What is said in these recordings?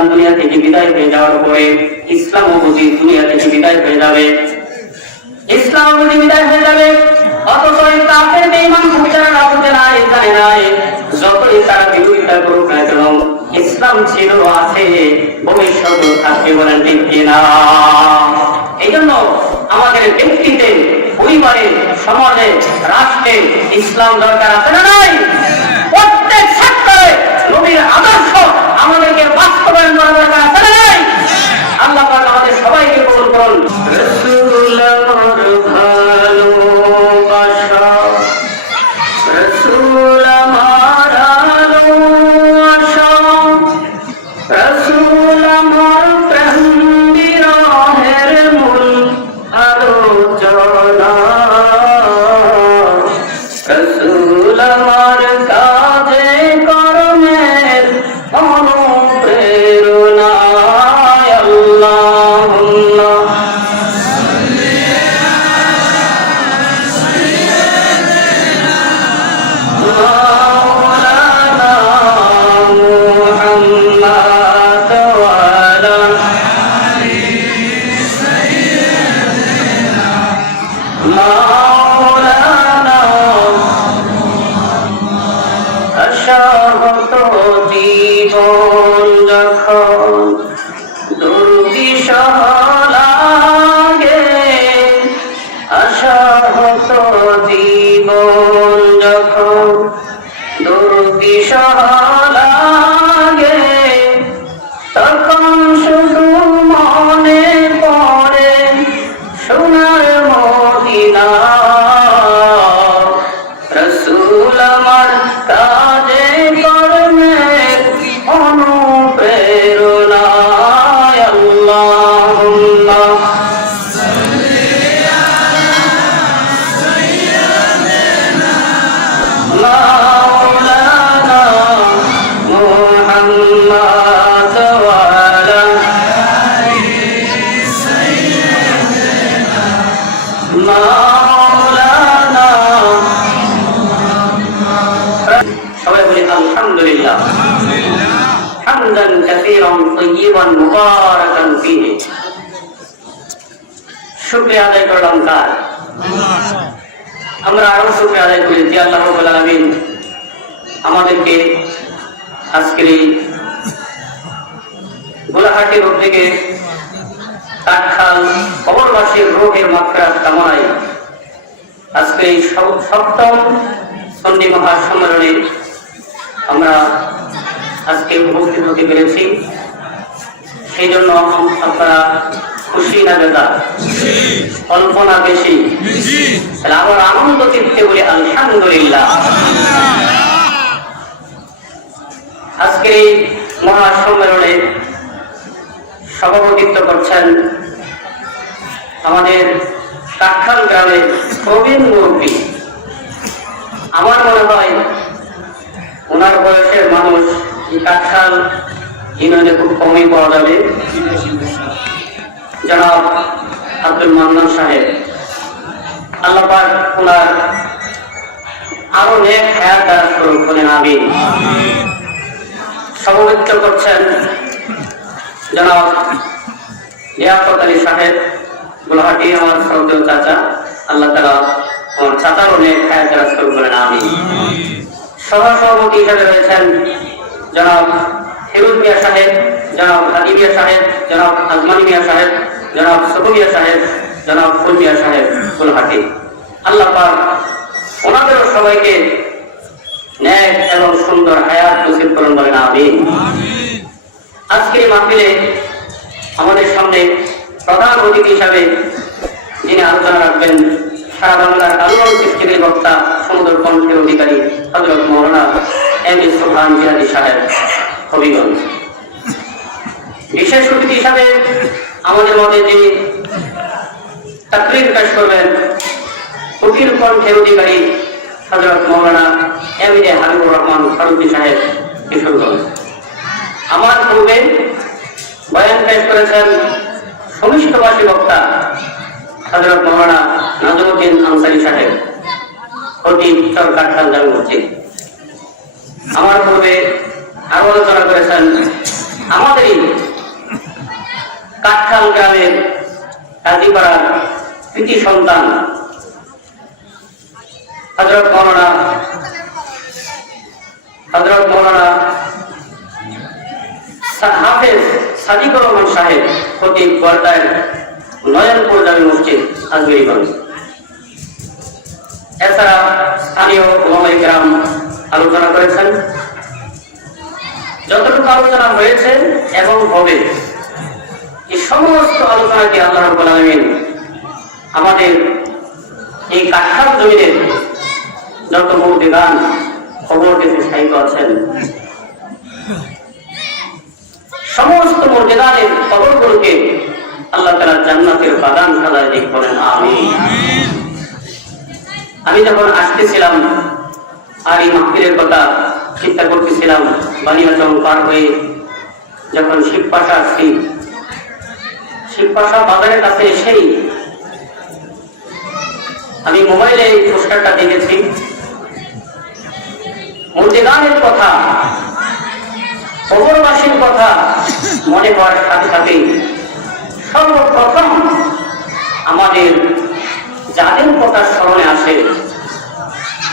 ইসলাম দুনিয়া থেকে বিদায় হয়ে যাওয়ার পরে ইসলামও বুঝি দুনিয়া থেকে বিদায় হয়ে যাবে, ইসলাম বুঝি বিদায় হয়ে যাবে। অথচ কাফের বেঈমান মুশরিকরা বুঝে নাই, জানে নাই, যতই তারা বিরোধিতা করুক না কেন ইসলাম ছিল, আছে, ভবিষ্যতেও থাকবে। বলেন ঠিক কিনা? এই জন্য আমাদের ব্যক্তিতে, পরিবারে, সমাজে, রাষ্ট্রে ইসলাম দরকার আছে না নাই? প্রত্যেক সেক্টরে নবীর আদর্শ আমাদেরকে বাস্তবায়ন করা দরকার আছে না নাই? আল্লাহ পাক আমাদের সবাইকে কবুল করুন। রাসূল আমার ভালোবাসা, রাসূল আমার আশা, রাসূল আমার প্রেম বিরহের মূল আলোচনা, রাসূল আমার কাজে কর্মের অনুপ্রেরণা। আল্লাহুম্মা মাওলানা মুহাম্মদ ওয়া আলা মাওলানা আশাহত জীবন যখন দুর্বিষহ লাগে, আশাহত জীবন যখন দুর্বিষহ লাগে, তখন শুধু মনে পড়ে সোনার মদিনা। রাসূল আমার কাজে কর্মের অনুপ্রেরণা। আল্লাহুম্মা মাওলানা মুহাম্মদ ওয়া আলা মাওলানা। সবাই বলি আলহামদুলিল্লাহ, হামদান কাসীরান তাইয়িবান মুবারাকান ফীহি। শুকরিয়া আদায় করলাম কার? আমরা আরো শুকরিয়া আদায় করি যে আল্লাহ রাব্বুল আলামিন আমাদেরকে আজকের এই গোলাহাটি রোড থেকে কাঠখাল কবরবাসীর রোগের মাগফিরাত কামনায় আজকে এই সপ্তম সুন্নি মহাসম্মেলনে আমরা আজকে উপস্থিত হতে পেরেছি। সেই জন্য আপনারা খুশি না বেদা? কল্পনা বেশি? তাহলে আমার আনন্দ চিত্তে বলি আলহামদুলিল্লাহ। আজকের এই মহাসম্মেলনে সভাপতিত্ব করছেন আমাদের কাঠখাল গ্রামের প্রবীণ মুরব্বী। আমার মনে হয় ওনার বয়সের মানুষ এই কাঠখাল ইউনিয়নে খুব কমই পাওয়া যাবে। জনাব আব্দুল মান্নান সাহেব, আল্লাহ পাক ওনার আরো নেক হায়াত দারাজ করুন, বলেন আমিন। সভাপতিত্ব করছেন জনাব লিয়াকত আলী সাহেব, গোলাহাটি, আমার শ্রদ্ধেয় চাচা। আল্লাহ তাআলা আমার চাচার অনেক হায়াত দারাজ করুন, বলেন আমিন। সভাপতি হিসেবে রয়েছেন জনাব ফিরোজ মিয়া সাহেব, জনাব হাদি মিয়া সাহেব, জনাব আজমানি মিয়া সাহেব, জনাব সবু মিয়া সাহেব, জনাব ফুল মিয়া সাহেব, গোলাহাটি। আল্লাহ পাক ওনাদেরও সবাইকে নেক এবং সুন্দর হায়াত নসিব করুন, বলেন আমিন। আজকের মাহফিলে আমাদের সামনে প্রধান অতিথি হিসাবে যিনি আলোচনা রাখবেন সারা বাংলার আলোড়ন সৃষ্টিকারী বক্তা, সমুদ্র কণ্ঠের অধিকারী হযরত মাওলানা এম.এ. সুবহান জিহাদি সাহেব হবিগঞ্জ। বিশেষ অতিথি হিসাবে আমাদের মধ্যে যিনি তাকরীর পেশ করবেন উকিল কণ্ঠের অধিকারী হযরত মাওলানা এম.এ. হাবিবুর রহমান ফারুকী সাহেব কিশোরগঞ্জ। আমার পূর্বে বয়ান পেশ করেছেন সমিষ্টভাষী বক্তা হযরত মাওলানা নাজমুদ্দিন আনসারী সাহেব, খতিব কাঠখাল জামে মসজিদ। আমার পূর্বে আরো আলোচনা করেছেন আমাদেরই গ্রামের কাজীপাড়ার কৃতি সন্তান হযরত মাওলানা হাফেজ সাদিকুর রহমান সাহেব খতিব বরদায় নয়নপুর জামে মসজিদ আজমিরিগঞ্জ। এছাড়া স্থানীয় ওলামায়ে কেরাম আলোচনা করেছেন। যতটুকু আলোচনা হয়েছে এবং হবে এই সমস্ত আলোচনাকে আল্লাহ রাব্বুল আলামিন আমাদের এই কাঠার জমিনের যত মুর্দিগান খবর দিতে সাহিত্য আছেন সমস্ত মুর্দিগানের খবরগুলোকে আল্লাহ তাআলা জান্নাতের বাগান সাজায় দিক করেন আমিন। আমি যখন আসতেছিলাম আর এই মাহফিলের কথা চিন্তা করতেছিলাম, বানিয়াচং পার হয়ে যখন শিবপাশা আসছি, শিবপাশা বাজারের কাছে এসেই আমি মোবাইলে এই পোস্টারটা দেখেছি। মুর্দিগানের কথা, কবরবাসীর কথা মনে হওয়ার সাথে সাথে সর্বপ্রথম আমাদের যাদের কথা স্মরণে আসে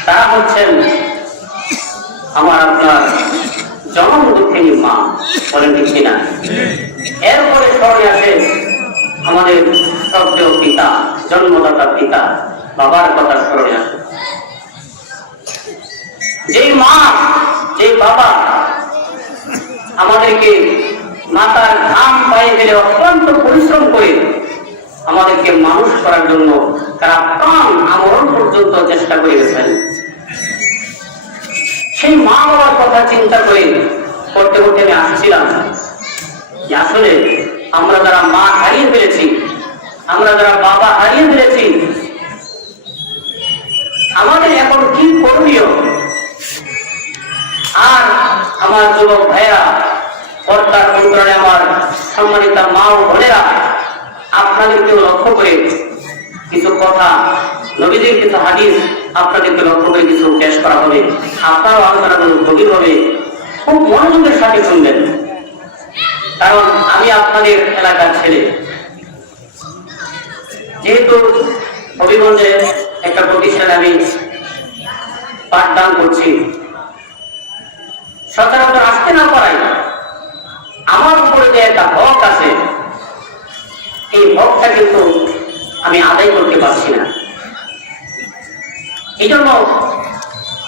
তারা হচ্ছেন আমার আপনার জনম দুঃখিনী মা, বলেন ঠিক কিনা? এরপরে স্মরণে আসে আমাদের শ্রদ্ধেয় পিতা, জন্মদাতা পিতা, বাবার কথা স্মরণে আসে। যেই মা, যে বাবা আমাদেরকে মাতার ঘাম পায়ে ফেলে অত্যন্ত পরিশ্রম করে আমাদেরকে মানুষ করার জন্য তারা প্রাণ আমরণ পর্যন্ত চেষ্টা করে গেছেন, সেই মা বাবার কথা চিন্তা করে করতে করতে আমি আসছিলাম যে আসলে আমরা যারা মা হারিয়ে ফেলেছি, আমরা যারা বাবা হারিয়ে ফেলেছি, আমাদের এখন কি করণীয়? আর আমার যুবক ভাইয়েরা, পর্দার অন্তরালে আমার সম্মানিত মা ও বোনেরা, আপনাদেরকেও লক্ষ্য করে কিছু কথা, নবীজির কিছু হাদিস আপনাদেরকে লক্ষ্য করে কিছু পেশ করা হবে। আপনারও আলোচনাগুলো গভীর হবে, খুব মনোযোগের সাথে শুনবেন, কারণ আমি আপনাদের এলাকার ছেলে। যেহেতু হবিগঞ্জে একটা প্রতিষ্ঠানে আমি পাঠদান করছি, সচরাচর আসতে না পারাই আমার উপরে যে একটা হক আছে, এই হকটা কিন্তু আমি আদায় করতে পারছি না। এই জন্য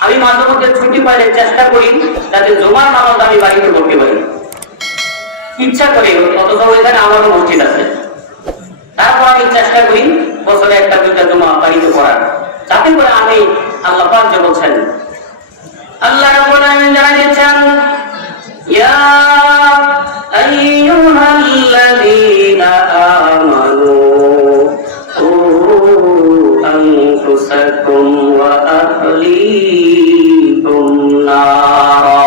আমি মাঝে মধ্যে ছুটি পাইলে চেষ্টা করি যাতে জমার নামাজ আমি বাড়িতে করতে পারি, ইচ্ছা করি, অথচ ওইখানে আমারও মসজিদ আছে। তারপর আমি চেষ্টা করি বছরে একটা দুইটা জমা বাড়িতে পড়ার, যাতে করে আমি আল্লাহ পাক যে বলছেন, আল্লাহ রাব্বুল আলামিন জানাই দিয়েছেন, ইয়া আইয়ুহাল্লাযীনা আমানু কু আনফুসাকুম ওয়া আহলিকুম নারা।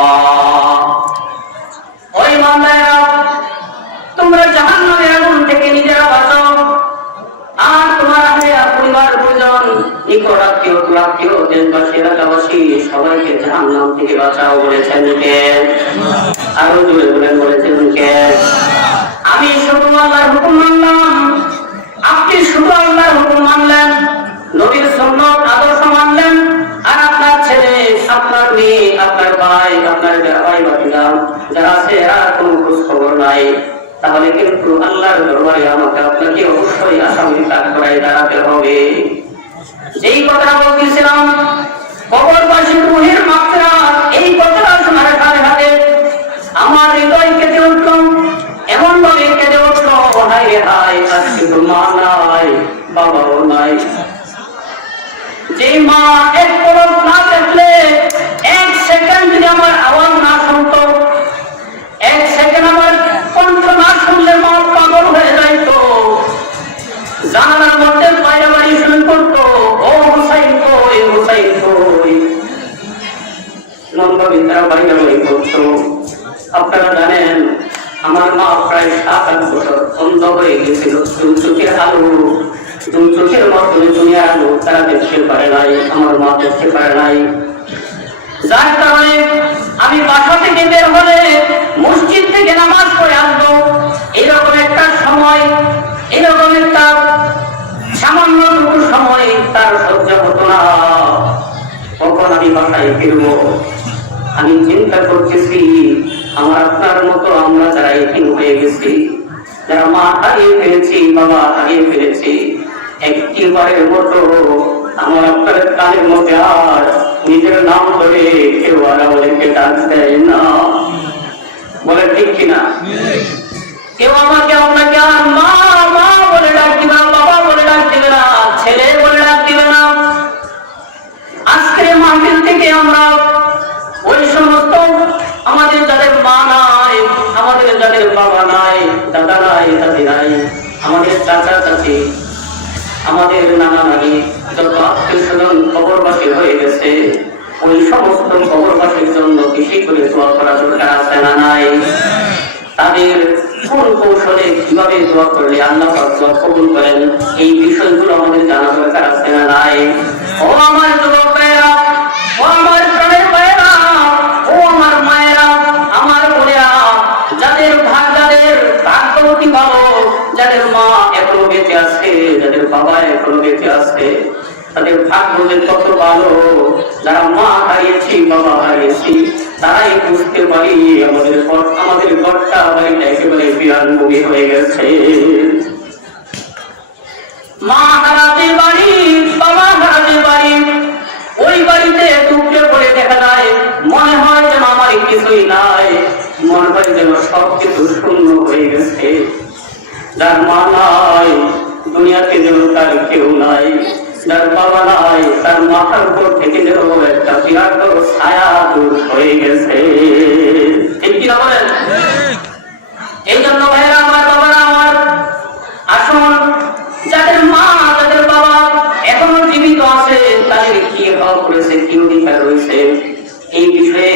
ওই ইমানদাররা, তোমরা জাহান্নামের আগুন থেকে নিজেরা বাঁচাও, আর তোমার পরিবার পরিজন, নিকট আত্মীয়, আত্মীয়, দেশবাসী, এলাকাবাসী সবাইকে জাহান্নাম থেকে বাঁচাও বলেছেন কে? আরো জোরে বলেছেন কে? আমি শুধু আল্লাহর হুকুম মানলাম, আপনি শুধু আল্লাহর হুকুম মানলেন, নবীর সুন্নাত আদর্শ মানলেন, আর আপনার ছেলে, আপনার মেয়ে, আপনার ভাই, আপনার ভাই ভাতিজা যারা আছে এরা কোনো খোঁজ খবর নাই, তাহলে কিন্তু আল্লাহর দরবারে আমাকে আপনাকে অবশ্যই আসামি কাজ করায় দাঁড়াতে হবে। যেই কথাটা বলতেছিলাম, কবরবাসী রূহের মাগফিরাত, এই কথাটা শোনার সাথে সাথে আমার হৃদয় কেঁদে উঠল, এমন ভাবে কেঁদে উঠল, হায় রে হায়, আজকে তো মা নাই, বাবাও নাই। যে মা এক পলক না দেখলে, এক সেকেন্ড যদি আমার আওয়াজ না শুনতো, এক সেকেন্ড আমার কণ্ঠ না শুনলে মা পাগল হয়ে যাইতো, জানালার মধ্যে বাইরে বাড়ি শুরু করতো, ও হুসাইন কই, হুসাইন কই, লম্বা বাইরে বাড়ি করতো। আপনারা জানেন আমার মা প্রায় 7-8 বছর অন্ধ হয়ে গেছিল, চোখের আলো, চোখের মাধ্যমে দুনিয়ার আলো তারা দেখতে পারে নাই, আমার মা দেখতে পারে নাই। যার কারণে আমি বাসা থেকে বের হলে মসজিদ থেকে নামাজ পড়ে আসবো, এরকম একটা সময় কোথায় ফিরবো? আমি চিন্তা করতেছি আমার আপনার মতো আমরা যারা এতিম হয়ে গেছি, যারা মা হারিয়ে ফেলেছি, বাবা হারিয়ে ফেলেছি, একটিবারের মতো আমার আপনার কানের মধ্যে আর নিজের নাম ধরে কেউ আর আমাদেরকে ডাক দেয় না। বলে ঠিক কিনা? কেউ আমাকে আপনাকে আর মা মা বলে ডাক দিবে না, বাবা বলে ডাক দিবে না, ছেলে বলে ডাক দিবে না। আজকের মাহফিল থেকে আমরা ওই সমস্ত আমাদের যাদের মা নাই, আমাদের যাদের বাবা নাই, দাদা নাই, দাদি নাই, আমাদের চাচা চাচি, আমাদের নানা নানি, যত আত্মীয় স্বজন কবরবাসী হয়ে গেছে, ওই সমস্ত কবরবাসীর জন্য বেশি করে দোয়া করা দরকার আছে না নাই? তাদের কোন কৌশলে কিভাবে দোয়া করলে আল্লাহ পাক দোয়া কবুল করেন, এই বিষয়গুলো আমাদের জানা দরকার আছে না নাই? ও আমার যুবক ভাইয়েরা, ও আমার প্রাণের ভাইয়েরা, ও আমার মায়েরা, আমার বোনেরা, যাদের ভাগ্যবতী ভালো, যাদের মা এখনো বেঁচে আছে, যাদের বাবা এখনো বেঁচে আছে, তাদের ভাগ্য যে কত ভালো। যারা মা হারিয়েছি, বাবা হারিয়েছি, তারাই বুঝতে পারি আমাদের ঘরটা বাড়িটা একেবারে বিরানভূমি হয়ে গেছে। মা হারাতে বাড়ি, বাবা হারাতে বাড়ি, ওই বাড়িতে টুকরে পড়ে দেখা যায়, মনে হয় যেন আমার কিছুই নাই, মনে হয় যেন সবকিছু শূন্য হয়ে গেছে। যার মা নাই, দুনিয়াতে যেন তার কেউ নাই, যার বাবা নাই, তার মাথার উপর থেকে যেন একটা বিরাট ছায়া দূর হয়ে গেছে। ঠিক কিনা বলেন? এই জন্য ভাইয়েরা আমার, বাবারা আমার, আসুন যাদের মা, যাদের বাবা এখনো জীবিত আছে, তাদের কি হক রয়েছে, কি অধিকার রয়েছে, এই বিষয়ে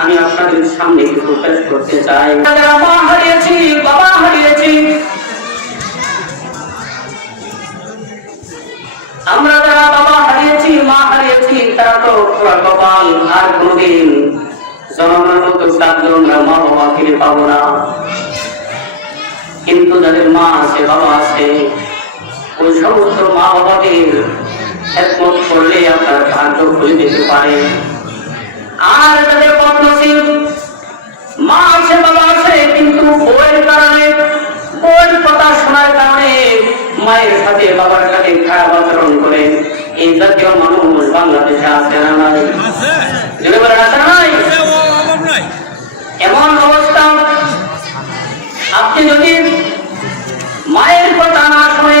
আমি আপনাদের সামনে কিছু পেশ করতে চাই। যারা মা হারিয়েছি, বাবা হারিয়েছি, আমরা যারা বাবা হারিয়েছি, মা হারিয়েছি, তারা তো পুরা কপাল, আর কোনদিন জন্মের মতো কাঁদলেও আমরা মা বাবা ফিরে পাবো না। কিন্তু যাদের মা আছে, বাবা আছে, ওই সমস্ত মা বাবাদের খেদমত করলে আপনার ভাগ্য খুলে যেতে পারে। আর যাদের বদনসিব মা আছে, বাবা আছে, কিন্তু বউয়ের কারণে, বউয়ের কথা শোনার কারণে মায়ের সাথে বাবার সাথে খারাপ আচরণ করে, এই জাতীয় মানুষ বাংলাদেশে আছে না নাই? আছে না নাই? এমন অবস্থা, আপনি যদি মায়ের কথা না শুনে,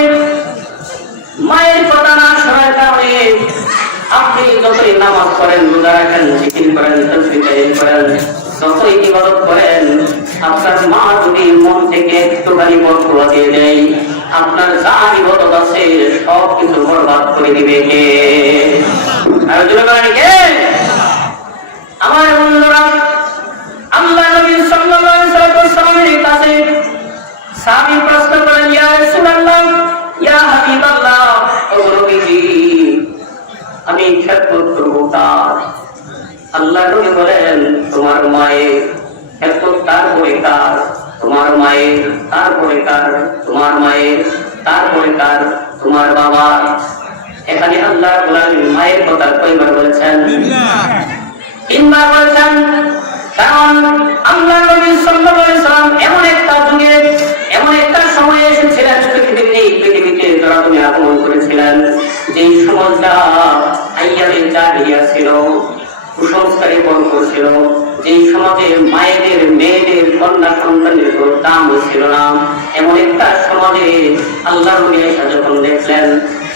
মায়ের কথা না শোনার কারণে আপনি যতই নামাজ পড়েন, রোজা রাখেন, জিকির করেন, তাসবিহ করেন, যতই ইবাদত করেন, আপনার মা যদি মন থেকে একটুখানি বদদুয়া দিয়ে দেয়, আপনার যা ইবাদত আছে সব কিছু বরবাদ করে দিবে কে? আর জোরে বলেন কে? আমার বন্ধুরা, আল্লাহ নবী সাল্লাল্লাহু আলাইহি ওয়াসাল্লামের কাছে সাহাবী প্রশ্ন করেন, ইয়া রাসূলুল্লাহ, ইয়া হাবিবাল্লাহ, ও নবীজি, আমি খেদমত করব কার? আল্লাহ নবী বলেন, তোমার মায়ের খেদমত তারপরে কার? তোমার মায়ের, তারপরে কার? তোমার মায়ের, তারপরে কার? তোমার বাবা। এখানে আল্লাহ মায়ের কথা কয়বার বলেছেন? তিনবার বলেছেন। কারণ আল্লাহ নবী সাল্লাল্লাহু আলাইহি ওয়াসাল্লাম এমন একটা যুগে, এমন একটা সময়ে এসেছিলেন, পৃথিবীতে যারা তুমি আগমন করেছিলেন, যে সমাজটা আইয়ামে জাহিলিয়া ছিল, কুসংস্কারে ভরপুর ছিল, যে সমাজে মায়েদের, মেয়েদের, কন্যা সন্তানের কোনো দাম ছিল না, এমন একটা সমাজে আল্লাহ নবী এসে যখন দেখলেন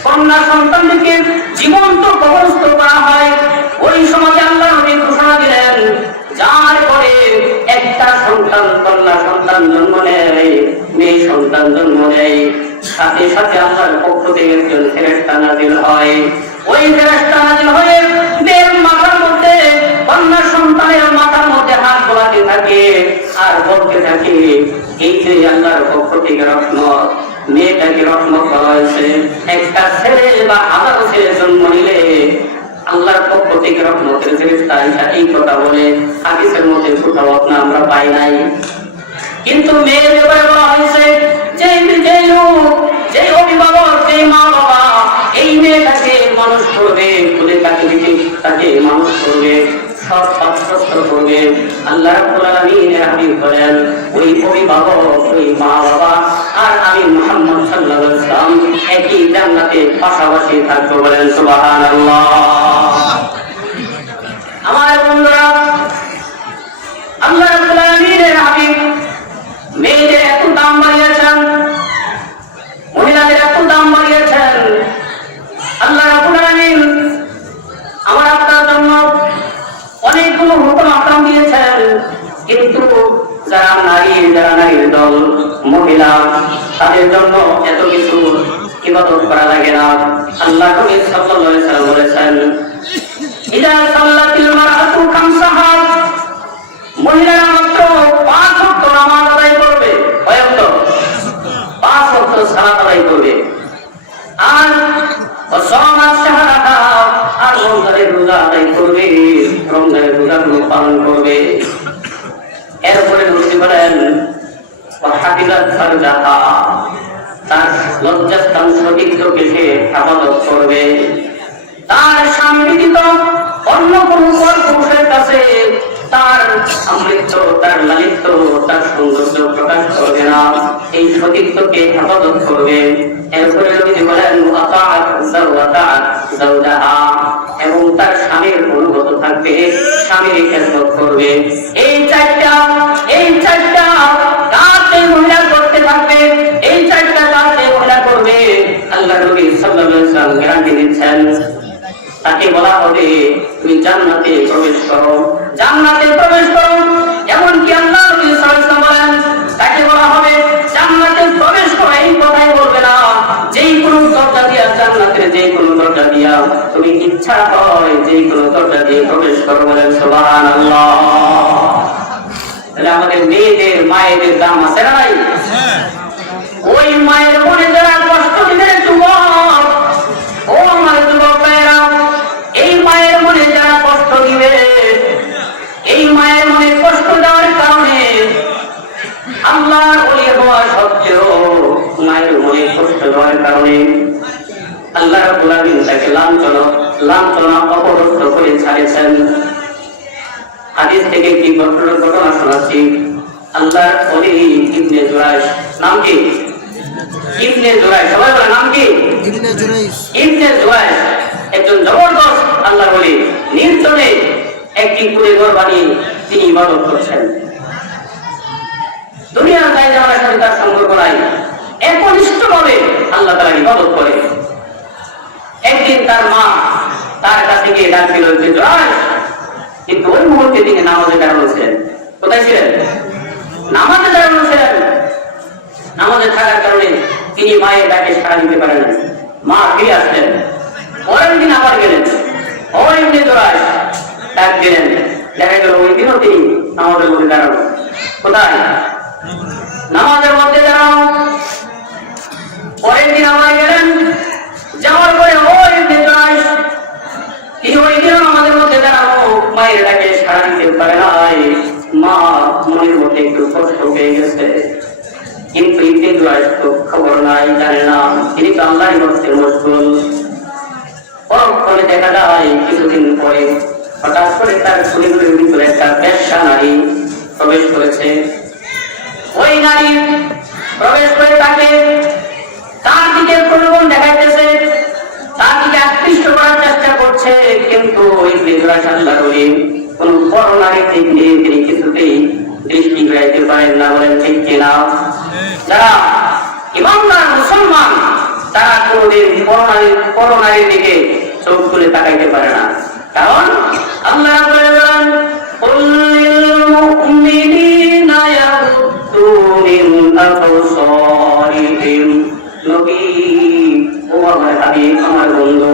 কন্যা সন্তানদেরকে জীবন্ত কবরস্থ করা হয়, ওই সমাজে আল্লাহ নবী ঘোষণা দিলেন, যার পরে একটা সন্তান, কন্যা সন্তান জন্ম নেয়, মেয়ে সন্তান জন্ম নেয়, সাথে সাথে আল্লাহর পক্ষ থেকে একজন ফেরেশতা নাযিল হয়। ওই ফেরেশতা নাযিল হয়ে মেয়ের মাথার মধ্যে, কন্যা সন্তানের মাথার মধ্যে হাত বোলাতে থাকে আর বলতে থাকে, এই যে আল্লাহর পক্ষ থেকে রহমত, মেয়েটাকে রহমত করা হয়েছে, একটা ছেলে বা হাজারো ছেলে জন্ম নিলে আল্লাহর পক্ষ থেকে রহমতের ফেরেশতা এই কথা বলে। হাদিসের মধ্যে কোথাও আমরা পাই নাই। কিন্তু মেয়ের ব্যাপারে বলা হয়েছে, যে অভিভাবক, যে মা বাবা এই মেয়েটাকে মানুষ করবে, খুলে তাকে তাকে মানুষ করবে, সব পাঠ্যস্ত করবে। আল্লাহ রাব্বুল আলামিনের হাবিব বলেন, ওই অভিভাবক, ওই মা বাবা আর আমি মুহাম্মদ সাল্লাল্লাহু আলাইহি ওয়াসাল্লাম একই জান্নাতে পাশাপাশি থাকবো। বলেন সুবহানাল্লাহ। আমার বন্ধুরা, আল্লাহ রাব্বুল আলামিনের হাবিব মেয়েদের এত দাম বাড়িয়েছেন, মহিলাদের এত দাম বাড়িয়েছেন। আল্লাহ রাব্বুল আলামিন আমার আপনার জন্য অনেকগুলো হুকুম আহকাম দিয়েছেন, কিন্তু যারা নারীর দল, মহিলা, তাদের জন্য এত কিছু ইবাদত করা লাগে না। আল্লাহ নবী সাল্লাল্লাহু আলাইহি ওয়াসাল্লাম বলেছেন, ইদা সাল্লাতিল মারআতু খামসাহা, মহিলারা মাত্র 5 ওয়াক্ত নামাজ আদায় করবে, 5 ওয়াক্ত সালাত আদায় করবে। আর ওয়াসামাত শাহরাহা, আর রমজানের রোজা আদায় করবে, রমজানের রোজাগুলো পালন করবে। এরপরে নবী বলেন, ওয়াহাদিলাত ফারজাহা, তার লজ্জাস্থান সতীত্বকে সে হেফাজত করবে। তার স্বামী ব্যতীত অন্য কোন পুরুষের কাছে তার আমৃত্য, তার লালিত্য, তার সৌন্দর্য প্রকাশ করবে না, এই সতীত্বকে হেফাজত করবে। এরপরে নবী বলেন, ওয়াতাআত যাওজাহা, এবং তার স্বামীর অনুগত থাকবে, স্বামীর খেদমত করবে। এই চারটা কাজে মহিলা করতে থাকবে, এই চারটা কাজে মহিলা করবে। আল্লাহ নবী সাল্লাল্লাহু আলাইহি ওয়াসাল্লাম গ্যারান্টি দিচ্ছেন, তাকে বলা হবে তুমি জান্নাতে প্রবেশ করো, জান্নাতে প্রবেশ করো। এমনকি আল্লাহ নবী সাল্লাল্লাহু আলাইহি ওয়াসাল্লাম বলেন, তাকে বলা হবে জান্নাতে প্রবেশ করো, এই কথাই বলবে না, যেই কোনো দরজা দিয়া, জান্নাতের যেই কোনো দরজা দিয়া তুমি ইচ্ছা হয় যেই কোনো দরজা দিয়ে প্রবেশ করো। বলেন সুবহানাল্লাহ। তাহলে আমাদের মেয়েদের, মায়েদের দাম আছে না নাই? ওই মায়ের মনে যারা কষ্ট দিলে যুবক, ও আমার যুবক ভাইরা, এই মায়ের মনে যারা কষ্ট দিবে, এই মায়ের মনে কষ্ট দেওয়ার কারণে আল্লাহর ওলি হওয়া সত্ত্বেও মায়ের মনে কষ্ট দেওয়ার কারণে আল্লাহ রাব্বুল আলামিন তাকে লাঞ্ছনা অপদস্থ করে ছাড়েছেন। হাদিস থেকে কি ঘটনা শোনাচ্ছি। আল্লাহর ওলি ইবনে জুরাইশ, নাম কি? ইবনে জুরাইশ, সবাই বলে নাম কি? ইবনে জুরাইশ একজন জবরদস্ত আল্লাহর ওলি, নির্জনে একটি কুঁড়েঘর বানিয়ে তিনি ইবাদত করছেন। দুনিয়ার বাইরে আমার সাথে তার সম্পর্ক নাই, একনিষ্ঠভাবে আল্লাহ তাআলা ইবাদত করে। একদিন তার মা তার কাছে গিয়ে ডাক দিল, জুরাইশ, কিন্তু ওই মুহূর্তে তিনি নামাজে দাঁড়ানো ছিলেন। কোথায় ছিলেন? নামাজে দাঁড়ানো ছিলেন। নামাজে থাকার কারণে তিনি মায়ের ডাকে সাড়া দিতে পারেন না। মা ফিরে আসলেন, পরের দিন আবার গেলেন, ওই ইবনে জুরাইশ ডাক দিলেন। দেখা গেল ওই দিনও তিনি নামাজের মধ্যে দাঁড়ানো। কোথায়? নামাজের মধ্যে দাঁড়ানো। পরের দিন আবার গেলেন, যাওয়ার পরে ওই ইবনে জুরাইশ তিনি ওই দিনও নামাজের মধ্যে দাঁড়ানো, মায়ের ডাকে সাড়া দিতে পারে নাই। মা মনের মধ্যে একটু কষ্ট পেয়ে গেছে, কিন্তু ইবনে জুরাইশ তো খবর নাই, জানে না, তিনি তো আল্লাহর ইবাদতে মশগুল। পরক্ষণে দেখা যায় কিছুদিন পরে হঠাৎ করে তার শরীরের ভিতরে একটা বেশ্যা নারী প্রবেশ করেছে। ওই নারী প্রবেশ করে তার দিকে প্রলোভন দেখাইতেছে, তার দিকে আকৃষ্ট করার চেষ্টা করছে, কিন্তু ইবনে জুরাইশ আল্লাহর ওলি কোন বড় নারী থেকে তিনি কিছুতেই দৃষ্টি ফেরাইতে পারেন না। বলেন ঠিক কিনা? যারা ইমানদার মুসলমান তারা কোনদিন বড় নারীর দিকে চোখ তুলে তাকাইতে পারে না, কারণ আল্লাহ বলেন, কুল্লিল মুমিনিনা ইয়াগুদ্দু মিন আবসারিহিম। নবী, ও আমার হাবিব, আমার বন্ধু,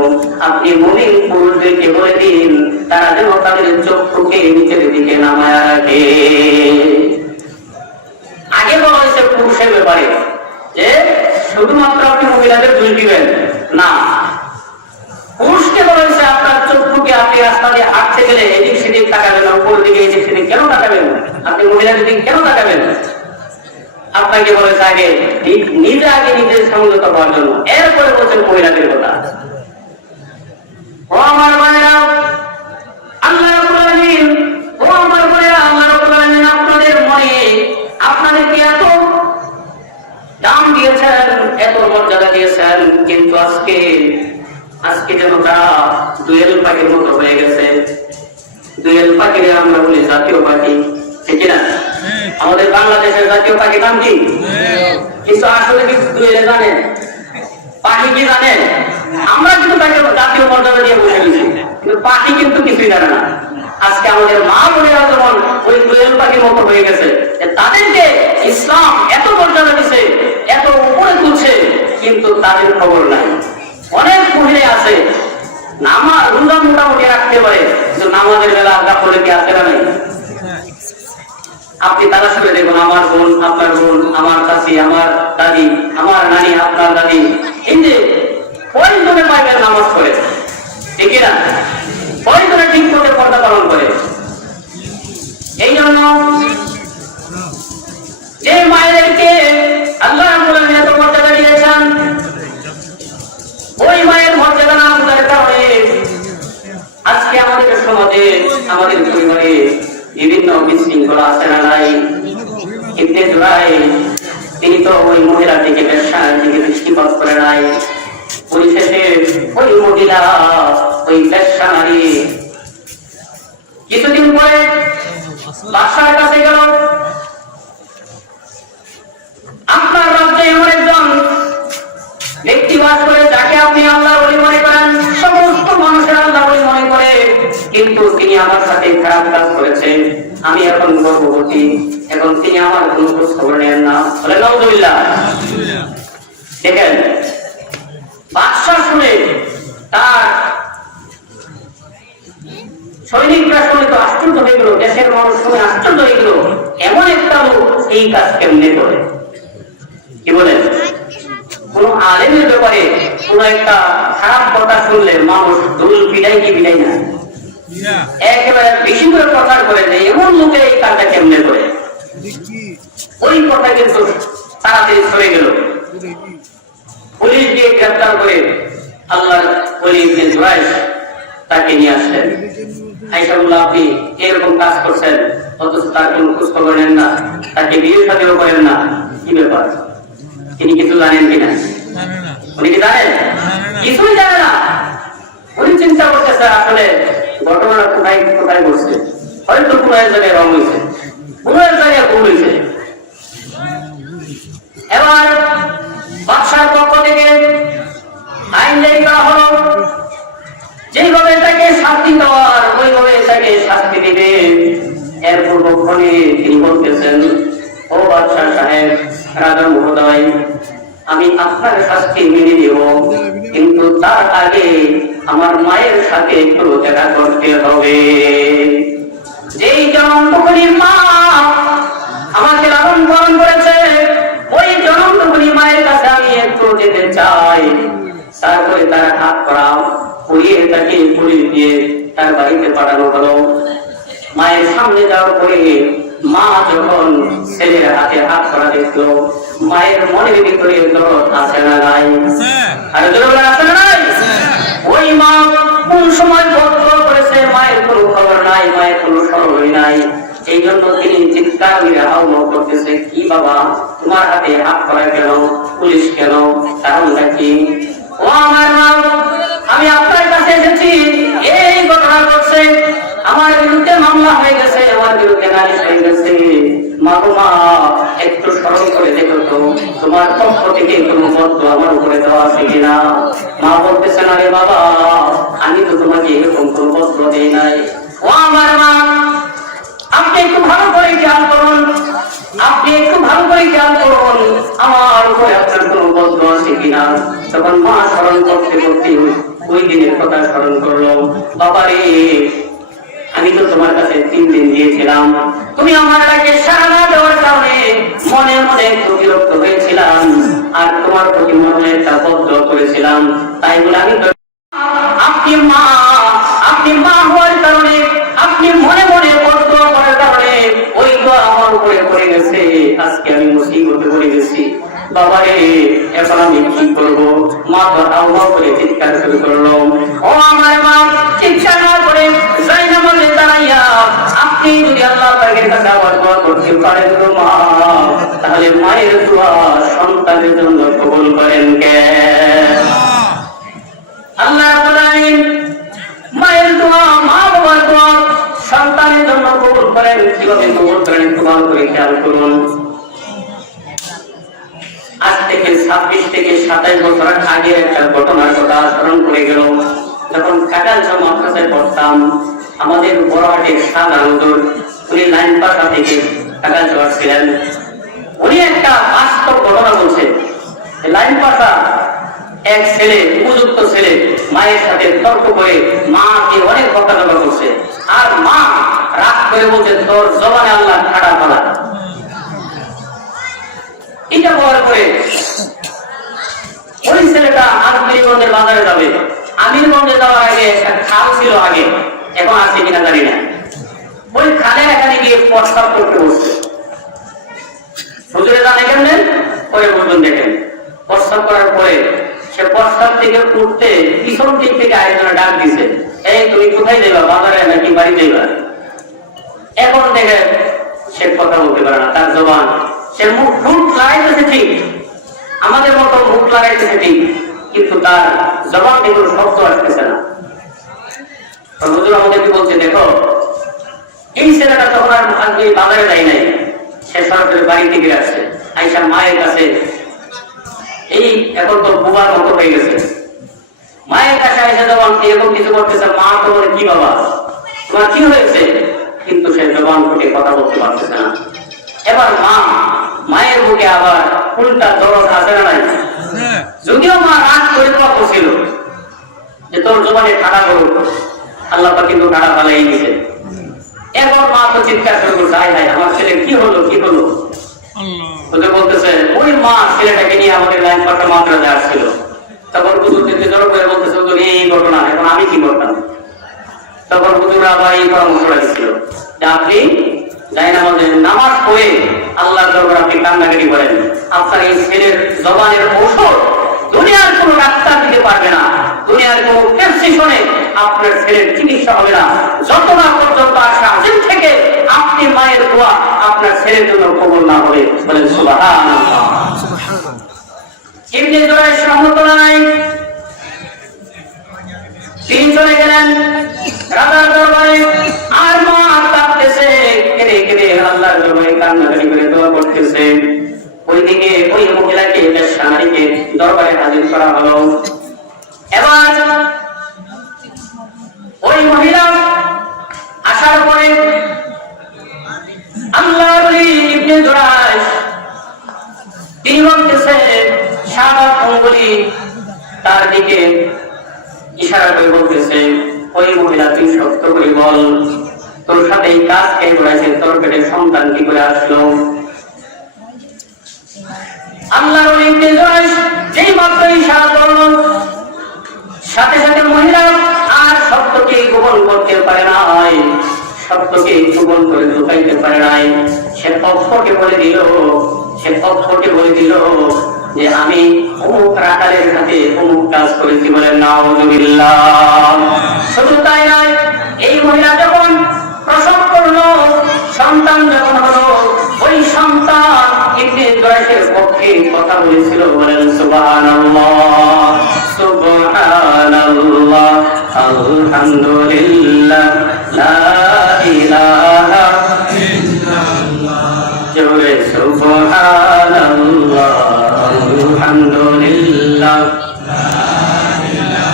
আপনি মুমিন পুরুষদেরকে বলে দিন তারা যেন তাদের চক্ষুকে নিচের দিকে নামায় রাখে। আগে বলা হয়েছে পুরুষের ব্যাপারে যে শুধুমাত্র আপনি মহিলাদের দোষ দিবেন না, পুরুষকে বলা হয়েছে আপনার চক্ষুকে, আপনি রাস্তা দিয়ে হাঁটতে গেলে এদিক সেদিক তাকাবেন না, উপর দিকে এদিক সেদিক কেন তাকাবেন? আপনি মহিলাদের দিকে কেন তাকাবেন? আপনাকে বলেছে আগে নিজের সংযত হওয়ার জন্য, এরপরে বলছেন মহিলাদের কথা। ও আমার মায়েরা, আমাদেরকে এত দাম দিয়েছেন, এত মর্যাদা দিয়েছেন, কিন্তু আজকে যেন তারা দুয়েল পাখির মতো হয়ে গেছে। দুয়েল পাখিরে আমরা বলি জাতীয় পাখি, ঠিক না? আমাদের বাংলাদেশের জাতীয় পাখি নাম কি? কিন্তু আসলে কি দুয়েলে জানেন পাখি কি জানেন? আমরা কিন্তু তাকে জাতীয় মর্যাদা দিয়ে বসে গেছি, কিন্তু পাখি কিন্তু কিছুই জানে না। আজকে আমাদের মা বোনেরা যেমন ওই দুয়েল পাখির মতো হয়ে গেছে, তাদেরকে ইসলাম এত মর্যাদা দিছে, এত উপরে তুলছে, কিন্তু তাদের খবর নাই। অনেক মহিলা আছে নামাজ রোজা মোটামুটি রাখতে পারে, কিন্তু নামাজের বেলা গাফলে কি আছে না নাই? আপনি তারা শুনে দেখুন, আমার বোন, আপনার বোন, আমার চাচি, আমার দাদি, আমার নানি, আপনার দাদি, এই যে কয়েকজনের পাইবেন নামাজ পড়ে, ঠিক না? কয়েকজনের ঠিক মতো পর্দা পালন করে। এই জন্য যে মায়েদেরকে আল্লাহ রাব্বুল আলামিন এত মর্যাদা দিয়েছেন, ওই মায়ের মর্যাদা না বোঝার কারণে আজকে আমাদের সমাজে, আমাদের পরিবারে বিভিন্ন বিশৃঙ্খলা আছে না নাই? ইবনে জুরাইর তিনি তো ওই মহিলাটিকে ব্যবসার দিকে দৃষ্টিপাত করে নাই। পরিশেষে ওই মহিলা, ওই ব্যবসা নারী কিছুদিন পরে বাদশার কাছে গেল, আপনার রাজ্যে এমন একজন ব্যক্তি বাস করে যাকে আপনি আল্লাহ বলে মনে করেন, সমস্ত মানুষের আল্লাহ বলে মনে করে, কিন্তু তিনি আমার সাথে খারাপ কাজ করেছেন। আমি এখন গর্ভবতী, এখন তিনি আমার কোন খোঁজ খবর নেন না। বলে নাউযুবিল্লাহ। দেখেন বাদশা শুনে, তার সৈনিকরা শুনে তো আশ্চর্য হয়ে গেল, দেশের মানুষ শুনে আশ্চর্য হয়ে গেল, এমন একটা লোক এই কাজ কেমনে করে? কি বলেন? কোন আলেমের ব্যাপারে কোন একটা খারাপ কথা শুনলে মানুষ দুল বিদায় কি বিদায় না, একেবারে বেশি করে প্রচার করে দেয়, এমন লোকে এই কাজটা কেমনে করে? ওই কথা কিন্তু তাড়াতাড়ি সরে গেল। পুলিশ গিয়ে গ্রেফতার করে আল্লাহর ওলি ইবনে জুরাইর তাকে নিয়ে আসলেন। আয়েশা বলল, আপনি এরকম কাজ করছেন, অথচ তার কোন খোঁজ খবর নেন না, তাকে বিয়ে শাদীও করেন না, কি ব্যাপার? তিনি কিছু জানেন কিনা? উনি কি জানেন? কিছুই জানে না। উনি চিন্তা করতেছে আসলে ঘটনা কোথায় কোথায় ঘটছে, হয়তো কোন এক জায়গায় রং হয়েছে, কোন এক জায়গায় ভুল হয়েছে। এবার বাদশার পক্ষ থেকে আইন জারি করা হলো, যেভাবে তাকে শাস্তি দেওয়ার ওইভাবে তাকে শাস্তি দিবে। এর পূর্বক্ষণে তিনি বলতেছেন, ও বাদশা সাহেব, রাজা মহোদয়, আমি আপনার শাস্তি মেনে নেব, কিন্তু তার আগে আমার মায়ের সাথে একটু দেখা করতে হবে। যেই জনমটুকুনির মা আমাকে লালন পালন করেছে, ওই জনমটুকুনি মায়ের কাছে আমি একটু যেতে চাই। তারপরে তার হাত করা পরিয়ে তাকে পুলিশ দিয়ে তার বাড়িতে পাঠানো হলো। মায়ের সামনে যাওয়ার পরে মা যখন ছেলের হাতে হাত করা দেখলো, মায়ের মনের ভিতরে দরদ আছে না নাই? আর দরদ আছে না নাই? ওই মা কোন সময় বদ্ধ করেছে, মায়ের কোনো খবর নাই, মায়ের কোনো স্মরণই নাই। এই জন্য তিনি চিৎকার মেরে হাওমাও করতেছে, কি বাবা, তোমার হাতে হাত করা কেন? পুলিশ কেন? কারণটা কি? ও আমার মা, আমি আপনার কাছে এসেছি, এই ঘটনা ঘটছে, আমার বিরুদ্ধে মামলা হয়ে গেছে, আমার বিরুদ্ধে নালিশ হয়ে গেছে। মা গো মা, একটু স্মরণ করে দেখো তো, তোমার পক্ষ থেকে কোনো বদ্ধ আমার উপরে দেওয়া আছে কিনা? মা বলতেছে, না রে বাবা, আমি তো তোমাকে এরকম কোনো বদ্ধ দেই নাই। ও আমার মা, আপনি একটু ভালো করে খেয়াল করুন, আপনি একটু ভালো করে খেয়াল করুন, আমার উপরে আপনার কোনো বদ্ধ আছে কিনা? তখন মা স্মরণ করতে করতে ওই দিনের কথা স্মরণ করলো। বাবারে, আমি তো তোমার কাছে 3 দিন দিয়েছিলাম, তুমি আমার কাছে সাড়া না দেওয়ার কারণে মনে মনে একটু বিরক্ত হয়েছিলাম, আর তোমার প্রতি মনে একটা বদ্ধ করেছিলাম, তাই বলে আমি আপনি মা হওয়ার কারণে, আপনি মনে মনে বদ্ধ করার কারণে ওই তো আমার উপরে পড়ে গেছে, আজকে আমি মুসিবতে পড়ে গেছি। বাবারে, এখন আমি কি করবো? মা তো আহ্বান করে চিৎকার শুরু করলো। ও আমার মা, চিৎকার না করে যাই না বলে দাঁড়াইয়া আপনি যদি আল্লাহ পাকের কাছে আবার দোয়া করতে পারেন, মা কাজের জন্য কবুল করেন কে? আল্লাহ রাব্বুল আলামিন মায়ের দোয়া, মা বাবার দোয়া সন্তানের জন্য কবুল করেন। কিভাবে কবুল করেন একটু ভালো করে খেয়াল করুন। আজ থেকে 26 থেকে 27 বছর আগের একটা ঘটনার কথা স্মরণ করে গেল। যখন কাটালচা মাদ্রাসায় পড়তাম, আমাদের বড়হাটের শাহ হুজুর, উনি লাইন পাশা থেকে কাটালচা আসছিলেন। উনি একটা বাস্তব ঘটনা বলছে। লাইন পাশা এক ছেলে, উপযুক্ত ছেলে, মায়ের সাথে তর্ক করে মাকে অনেক বকাঝকা করছে। আর মা রাগ করে বলছে, তোর জবানে আল্লাহ ঠাডা ফেলা। এটা বলার পরে ওই ছেলেটা আমিরগঞ্জের বাজারে যাবে। আমিরগঞ্জে যাওয়ার আগে একটা খাল ছিল আগে, এখন আছে কিনা জানি না। ওই খালের এখানে গিয়ে প্রস্তাব করতে বসছে। হুজুরে জানে কেমনে পরে বলবেন, দেখেন প্রস্তাব করার পরে সে প্রস্তাব থেকে উঠতে পিছন দিক থেকে আরেকজনে ডাক দিছে, এই তুমি কোথায় যাইবা, বাজারে নাকি বাড়ি যাইবা? এখন দেখে সে কথা বলতে পারে না, তার জবান, সে মুখ লাগাইতেছে ঠিক, আমাদের মতো মুখ লাগাইতেছে ঠিক, কিন্তু তার জবান থেকে কোনো শব্দ আসতেছে না। হুজুর আমাদেরকে বলছে, দেখো এই ছেলেটা তখন আর বাজারে যায় নাই, সে সরাসরি বাড়ি থেকে আসছে, আইসা মায়ের কাছে, এই এখন তো বুবার মতো হয়ে গেছে, মায়ের কাছে এসে যখন এরকম কিছু করতেছে, মা তো বলে, কি বাবা তোমার কি হয়েছে? কিন্তু সে জবান ফুটে কথা বলতে পারতেছে না। এবার মায়ের মুখে আবার উল্টা দরদ আছে না নাই? যদিও মা রাগ করে দেওয়া করছিল যে তোর জবানে ঠাডা করুক, আল্লাহ পাক কিন্তু ঠাডা ফালাই দিছে। এবার মা তো চিৎকার করে বলছে, হায় হায় আমার ছেলে কি হলো, কি হলো? ওদের বলতেছে, ওই মা ছেলেটাকে নিয়ে আমাদের লাইন পাশে মাদ্রাসায় আসছিল, তখন হুজুর থেকে জড়ো করে বলতেছে, হুজুর এই ঘটনা, এখন আমি কি করতাম? তখন হুজুর আবার এই পরামর্শ রাখছিল যে আপনি যাই নামাজের নামাজ পড়ে আল্লাহর দরবারে আপনি কান্নাকাটি করেন। আপনার এই ছেলের জবানের ঔষধ দুনিয়ার কোনো ডাক্তার দিতে পারবে না, দুনিয়ার কোনো প্রেসক্রিপশনে আপনার ছেলের চিকিৎসা হবে না, যত না পর্যন্ত আসা আজিম থেকে আপনি মায়ের দোয়া আপনার ছেলের জন্য কবুল না হবে। বলেন সুবহানাল্লাহ। ইবনে জুরাইজ রাহমাতুল্লাহ আলাইহি তিনি চলে গেলেন রাজার দরবারে, আর মা কাঁদতেছে, কেঁদে কেঁদে আল্লাহর দরবারে কান্নাকাটি করে দোয়া করতেছে। ওইদিকে ওই মহিলাকে, বেশ্যানারীকে দরবারে হাজির করা হলো। এবার ওই মহিলা আসার পরে আল্লাহর ওলি ইবনে জুরাইজ তিনি বলতেছে, সারা অঙ্গুলি তার দিকে ইশারা করে বলতেছে, ওই মহিলা তুই সত্য করে বল, তোর সাথে এই কাজ কে করেছে, তোর পেটে সন্তান কি করে আসলো? আল্লাহর ওলি ইবনে জুরাইজ যেই মাত্র ইশারা করলো, সাথে সাথে মহিলা আর সত্যকে গোপন করতে পারে নাই, সত্যকে গোপন করে লুকাইতে পারে নাই। সে তথ্যকে বলে দিল যে আমি অমুক রাখালের সাথে অমুক কাজ করেছি। বলেন নাউযুবিল্লাহ। শুধু তাই নয়, এই মহিলা যখন প্রসব করলো, সন্তান যখন হলো, ওই সন্তান ইবনে জুরাইজের পক্ষে কথা বলেছিল। বলেন সুবহানাল্লাহ, সুবহানাল্লাহ, আলহামদুলিল্লাহ, লা ইলাহা ইল্লাল্লাহ, জোরে সুবহানাল্লাহ, আলহামদুলিল্লাহ, লা ইলাহা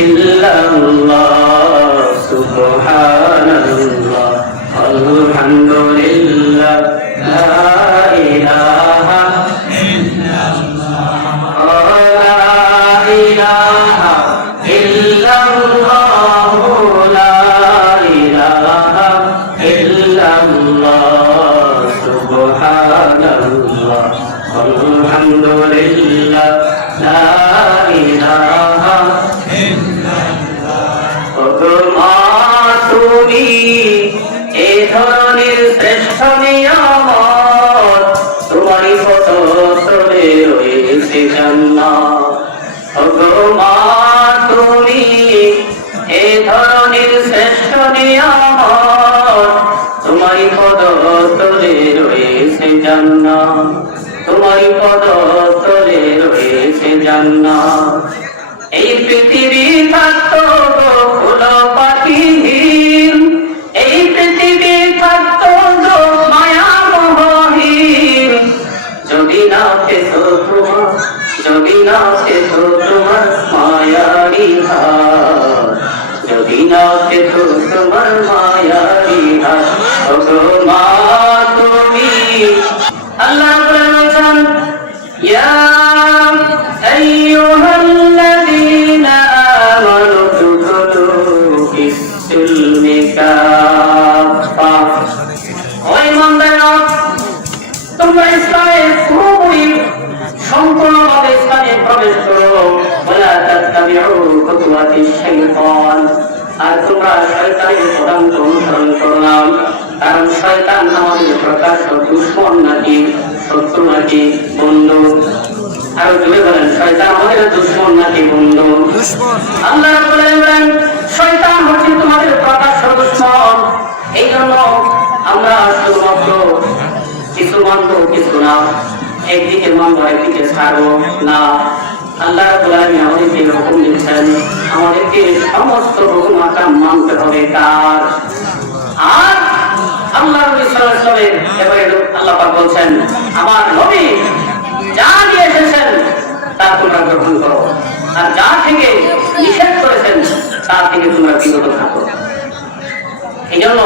ইল্লাল্লাহ, সুবহানাল্লাহ, আলহামদুলিল্লাহ, লা ইলাহা আলহামদুলিল্লাহ, লা ইলাহা ইল্লাল্লাহ। ওগো তুমি এ ধরনের শ্রেষ্ঠ নিয়ামত, তোমারই কত তলে রয়েছে জান্নাত। ওগো তুমি এ ধরনের শ্রেষ্ঠ নিয়ামত, তোমারই কত তলে রয়েছে জান্নাত। তোমারই পদতলে রয়েছে জান্নাত। এই পৃথিবী থাকতো গো ফুল পাখিহীন, এই পৃথিবী থাকতো গো মায়া মোহহীন, যদি না পেত তোমার, যদি না পেত তোমার মায়ারি হাত, যদি না পেত তোমার মায়ারি হাত। ওগো মা তুমি, আল্লাহ বলেছেন ইয়া আইয়ুহাল্লাযীনা আমানু দুখুলু ফিস-সিলমি কাফা। ও ঈমানদাররা, তোমরা ইসলামে পুরোপুরি সম্পূর্ণভাবে ইসলামে প্রবেশ করো। ওয়ালা তাত্তাবিউ খুতুওয়াতিশ শাইতান, আর তোমরা শয়তানের পদাঙ্ক অনুসরণ করো না, কারণ শয়তান আমাদের প্রকাশ্য দুশমন নাকি শত্রু নাকি বন্ধু? আরো জোরে বলেন, শয়তান আমাদের দুশমন নাকি বন্ধু? আল্লাহ বলেন শয়তান হচ্ছে তোমাদের প্রকাশ্য দুশমন। এই জন্য আমরা শুধুমাত্র কিছু মানবো কিছু না, একদিকে মানবো একদিকে ছাড়বো না। আল্লাহ আমাদেরকে হুকুম দিচ্ছেন, আমাদেরকে সমস্ত হুকুম আকাম মানতে হবে তার। আর আল্লাহ নবী সাল্লাল্লাহু আলাইহি ওয়াসাল্লামের ব্যাপারে আল্লাহ পাক বলছেন, আমার নবী যা দিয়ে এসেছেন তা তোমরা গ্রহণ করো, আর যা থেকে নিষেধ করেছেন তা থেকে তোমরা বিরত থাকো। এই জন্য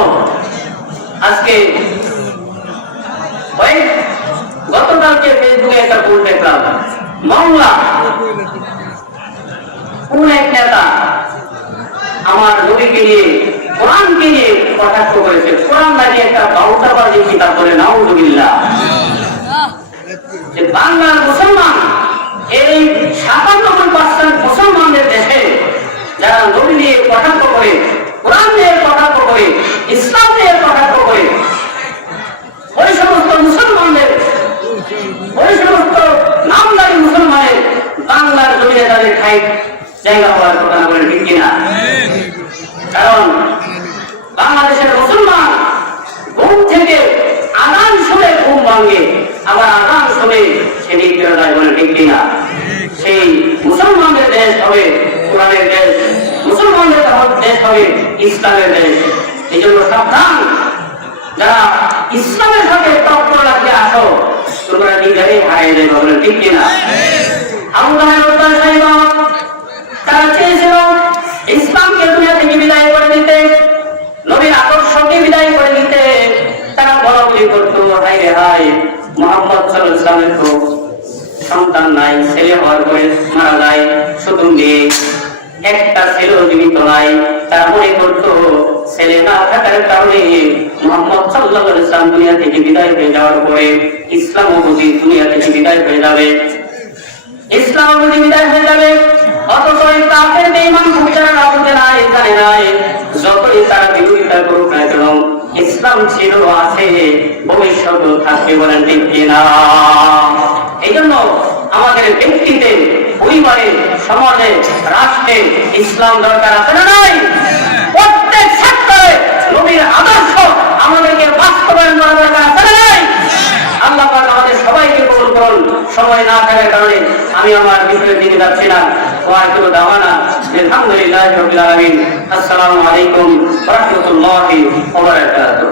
আজকে গতকালকে ফেসবুকে একটা পোস্ট দেখলাম, মামলা কোন এক নেতা আমার নবীকে নিয়ে কোরআনকে নিয়ে কটাক্ষ করেছে। কোরআন নাকি একটা বাউটাবাজি কিতাব বলে, নাউযুবিল্লাহ। যে বাংলার মুসলমান, এই ৯৭% মুসলমানদের দেশে যারা নবী নিয়ে কটাক্ষ করে, কোরআন নিয়ে কটাক্ষ করে, ইসলাম নিয়ে কটাক্ষ করে, ওই সমস্ত মুসলমানদের, ওই সমস্ত নামদারি মুসলমানের বাংলার জমিনে তাদের ঠাই জায়গা হওয়ার কথা না বলে ঠিক কিনা? কারণ বাংলাদেশের মুসলমান ঘুম থেকে আগান শুনে ঘুম ভাঙে, আবার আগান শুনে সেদিক ফিরে যায় বলে ঠিক কিনা? সেই মুসলমানদের দেশ হবে কোরআনের দেশ, মুসলমানদের দেশ হবে ইসলামের দেশ। এই জন্য সাবধান, যারা ইসলামের সাথে টক্কর লাগতে আসো তোমরা নিজেরাই হারিয়ে যাবে বলে ঠিক কিনা? তারা চেয়েছিল ইসলামকে দুনিয়া থেকে বিদায় করে দিতে, নবীর আদর্শকে বিদায় করে দিতে। তারা বলাবলি করতো, হায় রে হায়, মুহাম্মদ সাল্লাল্লাহু আলাইহি ওয়াসাল্লামের তো সন্তান নাই, ছেলে হওয়ার পরে মারা যায়, শুধু মেয়ে, একটা ছেলেও জীবিত নাই। তারা মনে করতো ছেলে না থাকার কারণে মুহাম্মদ সাল্লাল্লাহু আলাইহি ওয়াসাল্লাম দুনিয়া থেকে বিদায় হয়ে যাওয়ার পরে ইসলামও বুঝি দুনিয়া থেকে বিদায় হয়ে যাবে, ইসলামও বুঝি বিদায় হয়ে যাবে। অথচ কাফের বেঈমান যারা বুঝে নাই, জানে নাই, যতই তারা বিরোধিতা করুক না কেন, ইসলাম ছিল, আছে, ভবিষ্যতেও থাকবে বলেন ঠিক কিনা? এই জন্য আমাদের ব্যক্তিতে, পরিবারে, সমাজে, রাষ্ট্রে ইসলাম দরকার আছে না নাই? প্রত্যেক সেক্টরে নবীর আদর্শ আমাদেরকে বাস্তবায়ন করা দরকার আছে না নাই? আল্লাহ পাক আমাদের সবাইকে কবুল করুন। সময় না থাকার কারণে আমি আমার বিষয়ে দিতে যাচ্ছি না। ওয়াহিদুল দাওয়ানা আলহামদুলিল্লাহি রাব্বিল আলামিন। আসসালামু আলাইকুম ওয়া রাহমাতুল্লাহি ওয়া বারাকাতুহু।